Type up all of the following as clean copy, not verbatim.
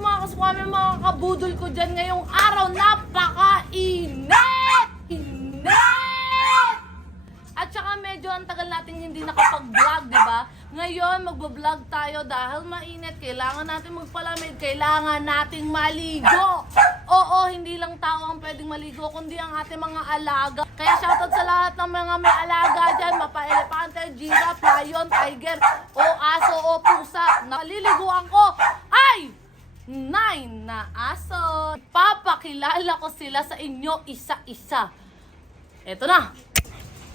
mga kaswami, mga kabudol ko dyan ngayong araw. Napaka-init! Init! At saka medyo ang tagal natin hindi nakapag-vlog, di ba? Ngayon, magbablog tayo dahil mainit. Kailangan natin magpalamig. Kailangan nating maligo. Oo, hindi lang tao ang pwedeng maligo, kundi ang ating mga alaga. Kaya shoutout sa lahat ng mga may alaga dyan. Mapa-elepante, giraffe, lion, tiger, o aso, o pusa. Naliliguan ko ay 9 na aso. Papakilala ko sila sa inyo isa-isa. Eto na.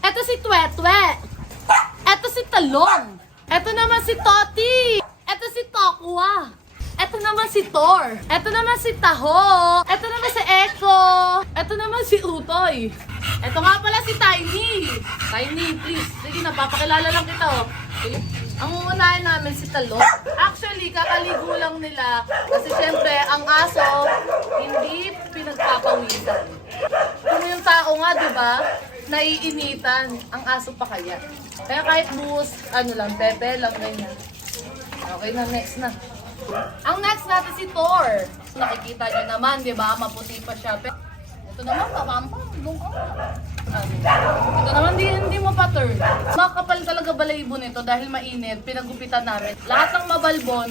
Eto si Twetwe. Eto si Talong. Eto naman si Toti. Eto si Tokwa. Eto naman si Thor. Eto naman si Taho. Eto naman si Echo. Eto naman si Utoy. Eto nga pala si Tiny. Tiny, please. Sige, napapakilala lang kita, oh. Ang uunahin namin si Talong. Actually, kakaligo lang nila. Kasi syempre, ang aso, hindi pinagpapawisan. Kung yung tao nga, di ba, naiinitan, ang aso pa kaya. Kaya kahit buhos, ano lang, pepe lang, ganyan. Okay na, next na. Ang next natin si Thor. Nakikita nyo naman, di ba? Maputi pa siya. Ito naman, papampang. Ito naman, hindi mo pa turn. Makapal talaga balayibo nito dahil mainit. Pinagupitan namin. Lahat ng mabalbon,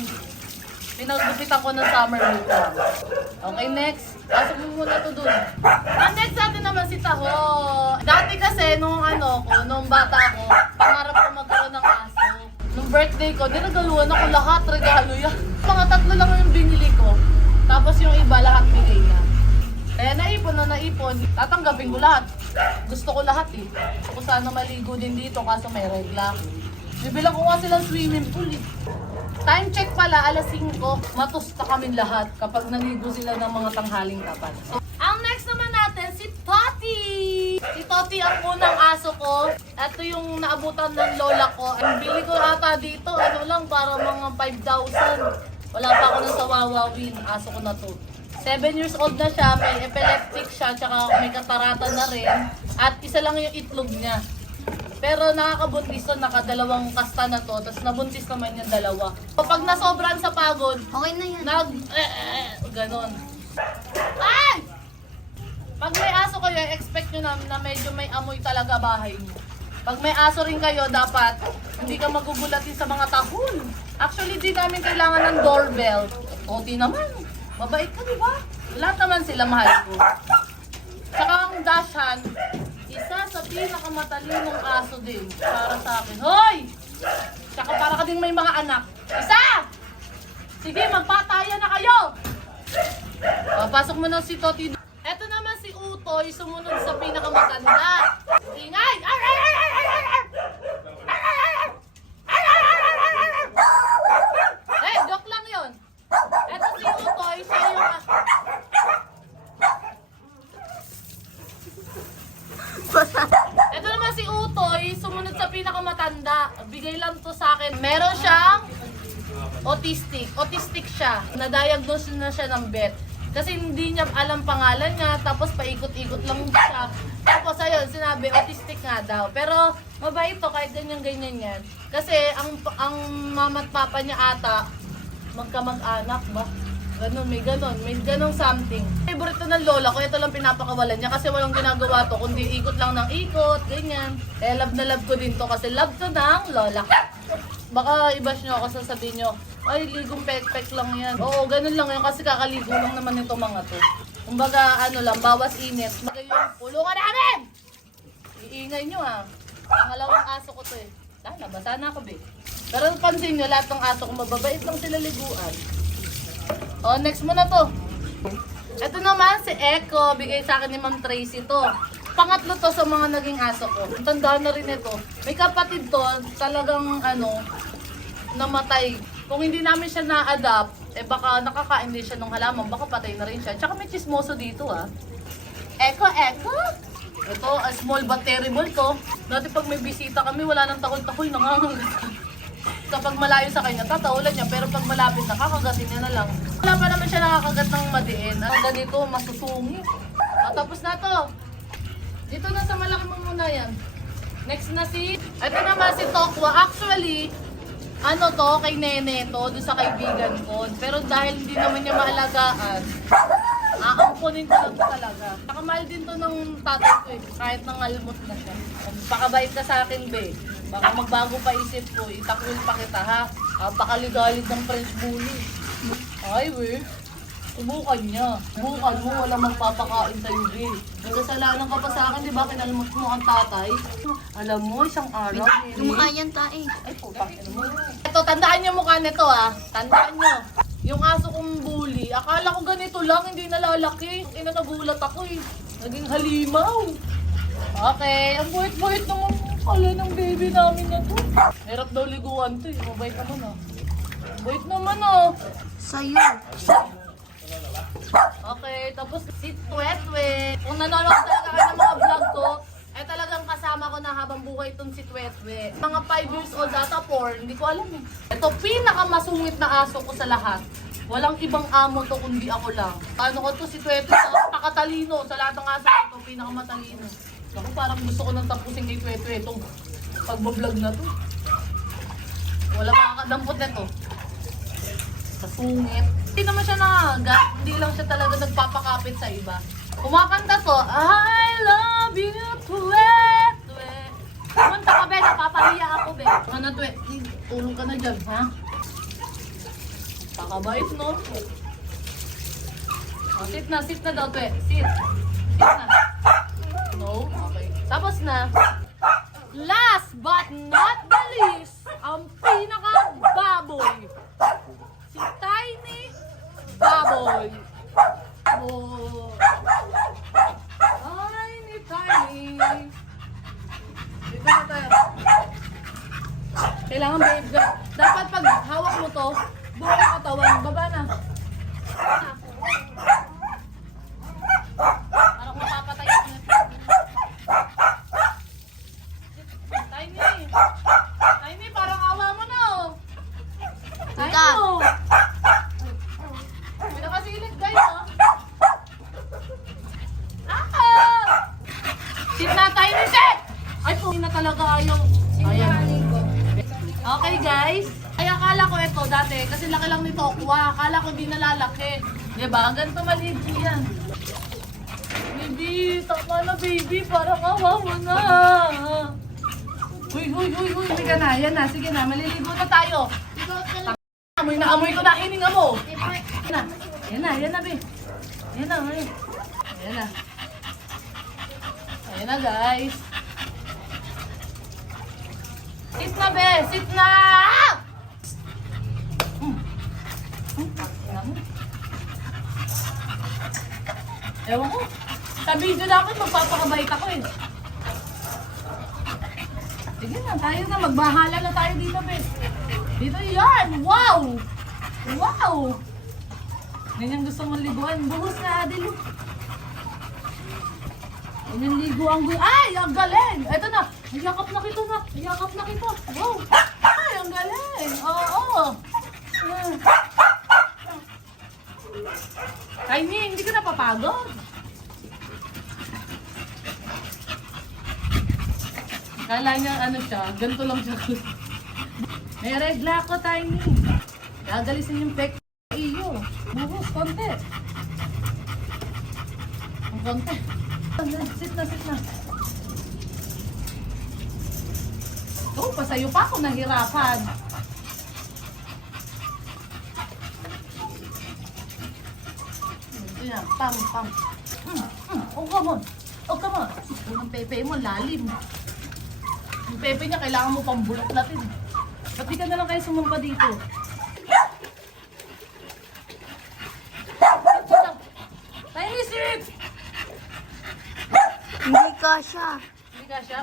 pinagupitan ko ng summer look lang. Okay, next. Pasok mo muna to dun. Ang next natin naman si Taho. Dati kasi, nung bata ko, pangarap ko magkaroon ng aso. Nung birthday ko, dinagaluan ako lahat, regalo yan. Mga 3 lang yung binili ko. Tapos yung iba, lahat bigay na. Kaya naipon na naipon, tatanggapin ko lahat. Gusto ko lahat eh. Gusto ko sana maligo din dito kaso may regla. Bibilang ko nga silang swimming pool eh. Time check pala, alas 5, matusta kami lahat kapag naligo sila ng mga tanghaling tapat. So, ang next naman natin, si Toti! Si Toti ang unang aso ko. Ito yung naabutan ng lola ko. Ang bili ko ata dito, lang, para mga 5,000. Wala pa ako nang sa Wawawin, aso ko na to. 7 years old na siya, may epileptic siya, tsaka may katarata na rin. At isa lang yung itlog niya. Pero nakakabuntis to, nakadalawang kasta na to, tapos nabuntis naman yung 2. Kapag nasobran sa pagod, Okay na yan. ganon. Ay! Pag may aso kayo, expect nyo na medyo may amoy talaga bahay nyo. Pag may aso rin kayo, dapat hindi ka magugulatin sa mga tahol. Actually, di namin kailangan ng doorbell. Oti naman. Mabait ka, di ba? Lahat naman sila mahal ko. Tsaka ang Dashan, isa sa pinakamatalinong aso din para sa akin. Hoy! Tsaka para ka din may mga anak. Isa! Sige, magpataya na kayo! Pasok mo na si Toti. Eto naman si Utoy, sumunod sa pinakamaganda. Ingay! Joke lang yun. Eto si Utoy, siya yung... Ito naman si Utoy, sumunod sa pinakamatanda. Bigay lang to sa akin. Meron siyang autistic. Autistic siya. Na-diagnose na siya ng vet. Kasi hindi niya alam pangalan niya. Tapos paikot-ikot lang siya. Tapos ayun, sinabi, autistic nga daw. Pero mabait to kahit ganyan-ganyan yan. Kasi ang mama at papa niya ata, magkamag-anak ba? Ganon, may ganon something. Favorite to ng lola ko, ito lang pinapakawalan niya kasi walang ginagawa to, kundi ikot lang ng ikot, ganyan. Kaya love na love ko din to kasi love to ng lola. Baka i-bash nyo ako, sasabihin nyo, ay, ligong pek-pek lang yan. Oo, ganun lang yan kasi kakaligo lang naman itong mga to. Kumbaga, bawas init. Bagay yung pulungan namin! Iingay nyo ha. Pangalawang aso ko to eh. Nabasa na ako be. Pero pansin nyo, lahat ng aso ko mababait lang sila liguan. Oh, next mo na to. Ito naman si Echo, bigay sa akin ni Ma'am Tracy to. Pangatlo to sa mga naging aso ko. Tandaan na rin ito. May kapatid to, talagang namatay. Kung hindi namin siya na-adapt, baka nakakain din siya ng halaman, baka patay na rin siya. Tsaka may chismoso dito Echo! Ito, small but terrible to. Dati pag may bisita kami, wala nang takol-takol, nangangagat. Kapag malayo sa kanya, tatawalan niya. Pero pag malapit na, kakagatin niya na lang. Wala pa naman siya nakakagat ng madiin. Ganito, masusungi. Tapos na to. Dito na sa malaki mo muna yan. Next na ito naman si Tokwa. Actually, Ano to, kay Nene to, doon sa kaibigan ko. Pero dahil hindi naman niya maalagaan, aampunin ko lang talaga. Nakamahal din to ng tatay ko eh, kahit nangalmot na siya. Pakabait ka sa akin, be. Baka magbago pa isip ko, itakwil pa kita ha. Pakaligalig ng French bully. Ay, we. Subukan niya. Subukan mo, wala magpapakain sa'yo, be. Nagkasalanan ka pa sa akin, di ba? Kinalmot mo ang tatay. Alam mo, isang araw. Lumukha yan tae. Ay, putang ina mo. Ito, tandaan niyo mukha nito ah. Tandaan niyo. Yung aso kong bully, akala ko ganito lang, hindi nalalaki. Ina, nagulat ako eh. Naging halimaw. Okay, ang buhit-buhit naman pala ng baby namin na to. Hirap daw liguan to eh. Mabait naman ah. Mabait naman ah. Sa'yo. Okay, tapos si Twetwe. Kung nanonood talaga kayo ng mga vlog ko, ay talagang kasama ko na habang buhay itong si Twetwe. Mga 5 years old ata, 4, hindi ko alam eh. Ito, pinakamasungit na aso ko sa lahat. Walang ibang amo to kundi ako lang. Paano ko to si Twetwe, pakatalino. Sa lahat ng aso ito, pinakamatalino. Ako parang gusto ko nang tapusin kay Twetwe itong pagbablog na to. Wala makakadampot na to. Sa sungit. Hindi naman siya hindi lang siya talaga nagpapakapit sa iba. Kumakanta to, I love you, Twetwe. Kumanta ka, be, napapahiya ako, be. Ano, Twe, tulong ka na dyan, ha? Pakabait, no? Oh, sit na daw, Twe. Sit na. No? Okay. Tapos na. Last but not the least, ang pinaka-baboy. Si Tiny Baboy. Oh. Tiny. Dito na tayo. Kailangan babe. Dapat pag hawak mo to, buong katawan. Baba na. Parang mapapatay ako nito. Tiny. Tiny, parang awa mo na oh. Tiny oh. Pinakasilid kayo oh. Sit na tayo ni Seth! Ay po, na talaga ayaw. Ayan. Okay guys. Ay akala ko ito dati, kasi laki lang nito. Akala ko hindi nalalaki. Diba? Ganito maliit yan. Baby, tama na baby. Parang awa mo na. Huy. Hindi ka na. Yan na. Sige na. Maliligo na tayo. Amoy na amoy ko na. Hininga mo. Yan na, be. Yan na. Ayan na guys. Sit na be! Sit na! Ewan ko. Sa video namin magpapakabait ako eh. Sige na, tayo na. Magbahala na tayo dito be. Dito yan! Wow! Wow! Ganyan gusto mong liguan. Buhos na Adil. Ganyan liguan ko. Ay! Ang galing! Eto na! Yakap na kita na! Yakap na kita! Wow! Ay! Ang galing! Oo! Tiny, hindi ka napapagod? Kala niya ano siya, ganito lang siya. May regla ako, Tiny. Gagalisin yung pek iyo. Buhos, konti. Ang konti. Sit na. Oh, pasayo pa ako nahirapan. Ito yan, pam. Oh, come on. Ang pepe mo, lalim. Yung pepe niya, kailangan mo pang bulat natin. Pati ka na lang kayo sumumpa dito. Tiny, sit! Hindi ka siya. Hindi ka siya?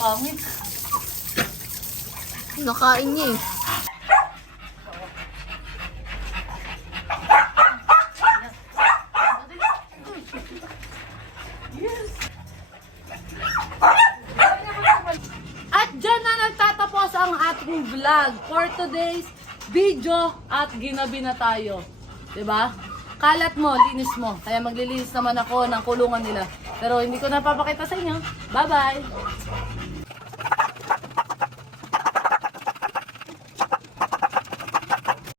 Pangit. Nakain niya eh. Yes. At dyan na nagtatapos ang ating vlog for today's video at ginabi na tayo. 'Di ba? Kalat mo, linis mo. Kaya maglilinis naman ako ng kulungan nila. Pero hindi ko napapakita sa inyo. Bye-bye!